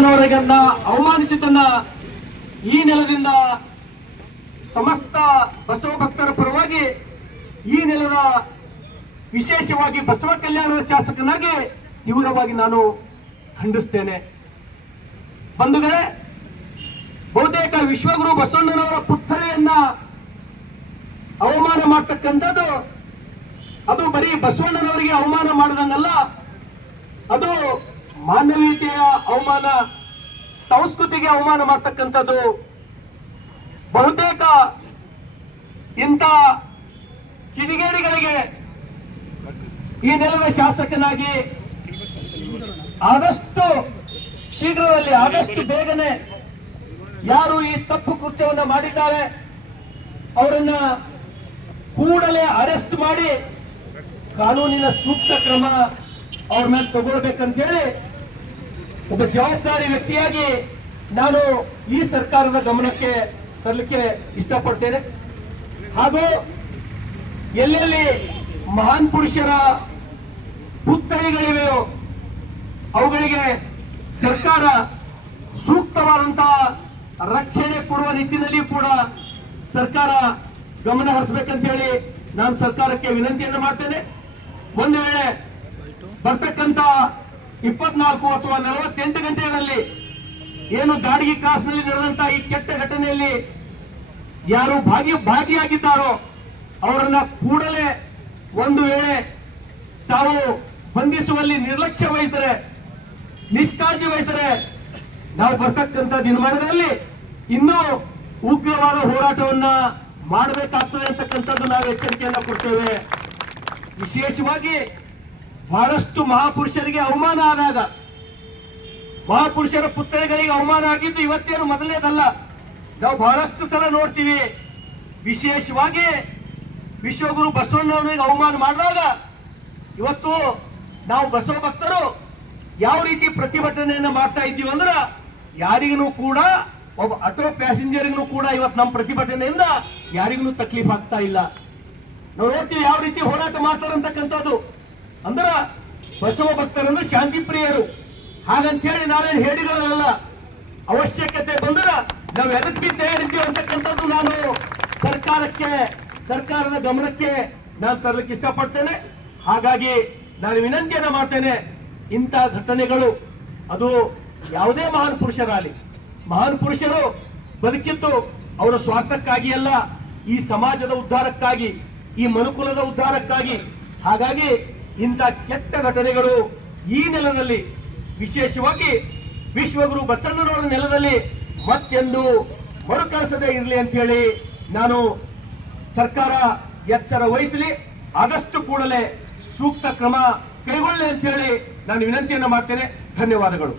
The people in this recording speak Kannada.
ಬಸವಣ್ಣನವರಿಗನ್ನ ಅವಮಾನಿಸಿದ್ದನ್ನ ಈ ನೆಲದಿಂದ ಸಮಸ್ತ ಬಸವ ಭಕ್ತರ ಪರವಾಗಿ ಈ ನೆಲದ ವಿಶೇಷವಾಗಿ ಬಸವ ಕಲ್ಯಾಣದ ಶಾಸಕನಾಗಿ ತೀವ್ರವಾಗಿ ನಾನು ಖಂಡಿಸ್ತೇನೆ. ಬಂಧುಗಳೇ, ಬಹುತೇಕ ವಿಶ್ವಗುರು ಬಸವಣ್ಣನವರ ಪುತ್ಥಳಿಯನ್ನ ಅವಮಾನ ಮಾಡ್ತಕ್ಕಂಥದ್ದು ಅದು ಬರೀ ಬಸವಣ್ಣನವರಿಗೆ ಅವಮಾನ ಮಾಡದಂಗಲ್ಲ, ಅದು ಮಾನವೀಯತೆಯ ಅವಮಾನ, ಸಂಸ್ಕೃತಿಗೆ ಅವಮಾನ ಮಾಡ್ತಕ್ಕಂಥದ್ದು. ಬಹುತೇಕ ಇಂಥ ಕಿಡಿಗೇಡಿಗಳಿಗೆ ಈ ನೆಲದ ಶಾಸಕನಾಗಿ ಆದಷ್ಟು ಶೀಘ್ರದಲ್ಲಿ, ಆದಷ್ಟು ಬೇಗನೆ ಯಾರು ಈ ತಪ್ಪು ಕೃತ್ಯವನ್ನು ಮಾಡಿದ್ದಾರೆ ಅವರನ್ನ ಕೂಡಲೇ ಅರೆಸ್ಟ್ ಮಾಡಿ ಕಾನೂನಿನ ಸೂಕ್ತ ಕ್ರಮ ಅವ್ರ ಮೇಲೆ ತಗೊಳ್ಬೇಕಂತ ಹೇಳಿ ಒಬ್ಬ ಜವಾಬ್ದಾರಿ ವ್ಯಕ್ತಿಯಾಗಿ ನಾನು ಈ ಸರ್ಕಾರದ ಗಮನಕ್ಕೆ ತರಲಿಕ್ಕೆ ಇಷ್ಟಪಡ್ತೇನೆ. ಹಾಗೂ ಎಲ್ಲೆಲ್ಲಿ ಮಹಾನ್ ಪುರುಷರ ಪುತ್ಥಳಿಗಳಿವೆಯೋ ಅವುಗಳಿಗೆ ಸರ್ಕಾರ ಸೂಕ್ತವಾದಂತಹ ರಕ್ಷಣೆ ಕೊಡುವ ನಿಟ್ಟಿನಲ್ಲಿ ಕೂಡ ಸರ್ಕಾರ ಗಮನ ಹರಿಸಬೇಕಂತ ಹೇಳಿ ನಾನು ಸರ್ಕಾರಕ್ಕೆ ವಿನಂತಿಯನ್ನು ಮಾಡ್ತೇನೆ. ಒಂದು ವೇಳೆ ಬರ್ತಕ್ಕಂತ 24 ಅಥವಾ 48 ಗಂಟೆಗಳಲ್ಲಿ ಏನು ಗಾಡಿಗೆ ಕ್ರಾಸ್ನಲ್ಲಿ ನಡೆದಂತ ಈ ಕೆಟ್ಟ ಘಟನೆಯಲ್ಲಿ ಯಾರು ಭಾಗಿಯಾಗಿದ್ದಾರೋ ಅವರನ್ನ ಕೂಡಲೇ ಒಂದು ವೇಳೆ ತಾವು ಬಂಧಿಸುವಲ್ಲಿ ನಿರ್ಲಕ್ಷ್ಯ ವಹಿಸಿದರೆ, ನಿಷ್ಕಾಳಜಿ ವಹಿಸಿದರೆ ನಾವು ಬರ್ತಕ್ಕಂಥ ದಿನಮಾನಗಳಲ್ಲಿ ಇನ್ನೂ ಉಗ್ರವಾದ ಹೋರಾಟವನ್ನ ಮಾಡಬೇಕಾಗ್ತದೆ ಅಂತಕ್ಕಂಥದ್ದು ನಾವು ಎಚ್ಚರಿಕೆಯನ್ನು ಕೊಡ್ತೇವೆ. ವಿಶೇಷವಾಗಿ ಬಹಳಷ್ಟು ಮಹಾಪುರುಷರಿಗೆ ಅವಮಾನ ಆದಾಗ, ಮಹಾಪುರುಷರ ಪುತ್ಥಳಿಗಳಿಗೆ ಅವಮಾನ ಆಗಿದ್ದು ಇವತ್ತೇನು ಮೊದಲನೇದಲ್ಲ, ನಾವು ಬಹಳಷ್ಟು ಸಲ ನೋಡ್ತೀವಿ. ವಿಶೇಷವಾಗಿ ವಿಶ್ವಗುರು ಬಸವಣ್ಣನವರಿಗೆ ಅವಮಾನ ಮಾಡಿದಾಗ ಇವತ್ತು ನಾವು ಬಸವ ಭಕ್ತರು ಯಾವ ರೀತಿ ಪ್ರತಿಭಟನೆಯನ್ನು ಮಾಡ್ತಾ ಇದ್ದೀವಿ ಅಂದ್ರೆ, ಯಾರಿಗೂ ಕೂಡ ಒಬ್ಬ ಆಟೋ ಪ್ಯಾಸೆಂಜರ್ಗೂ ಕೂಡ ಇವತ್ತು ನಮ್ಮ ಪ್ರತಿಭಟನೆಯಿಂದ ಯಾರಿಗೂ ತಕ್ಲೀಫ್ ಆಗ್ತಾ ಇಲ್ಲ. ನಾವು ನೋಡ್ತೀವಿ ಯಾವ ರೀತಿ ಹೋರಾಟ ಮಾಡ್ತಾರೆ ಅಂತಕ್ಕಂಥದ್ದು. ಅಂದ್ರ ಬಸವ ಭಕ್ತರಂದ್ರೆ ಶಾಂತಿ ಪ್ರಿಯರು, ಹಾಗಂತ ಹೇಳಿ ನಾವೇನು ಹೇಳಿಗಳಲ್ಲ. ಅವಶ್ಯಕತೆ ಬಂದ್ರೆ ನಾವು ಎದಕ್ಕೆ ಬಿ ತಯಾರಿದ್ದೀವಿ ಅಂತಕ್ಕಂಥದ್ದು ನಾನು ಸರ್ಕಾರದ ಗಮನಕ್ಕೆ ನಾನು ತರಲಿಕ್ಕೆ ಇಷ್ಟಪಡ್ತೇನೆ. ಹಾಗಾಗಿ ನಾನು ವಿನಂತಿಯನ್ನು ಮಾಡ್ತೇನೆ, ಇಂಥ ಘಟನೆಗಳು ಅದು ಯಾವುದೇ ಮಹಾನ್ ಪುರುಷರಾಗಲಿ, ಮಹಾನ್ ಪುರುಷರು ಬದುಕಿದ್ದು ಅವರ ಸ್ವಾರ್ಥಕ್ಕಾಗಿ ಅಲ್ಲ, ಈ ಸಮಾಜದ ಉದ್ಧಾರಕ್ಕಾಗಿ, ಈ ಮನುಕುಲದ ಉದ್ಧಾರಕ್ಕಾಗಿ. ಹಾಗಾಗಿ ಇಂಥ ಕೆಟ್ಟ ಘಟನೆಗಳು ಈ ನೆಲದಲ್ಲಿ, ವಿಶೇಷವಾಗಿ ವಿಶ್ವಗುರು ಬಸವಣ್ಣನವರ ನೆಲದಲ್ಲಿ ಮತ್ತೆಂದು ಮರುಕಳಿಸದೇ ಇರಲಿ ಅಂತ ಹೇಳಿ ನಾನು ಸರ್ಕಾರ ಎಚ್ಚರ ವಹಿಸಲಿ, ಆದಷ್ಟು ಕೂಡಲೇ ಸೂಕ್ತ ಕ್ರಮ ಕೈಗೊಳ್ಳಿ ಅಂತ ಹೇಳಿ ನಾನು ವಿನಂತಿಯನ್ನು ಮಾಡ್ತೇನೆ. ಧನ್ಯವಾದಗಳು.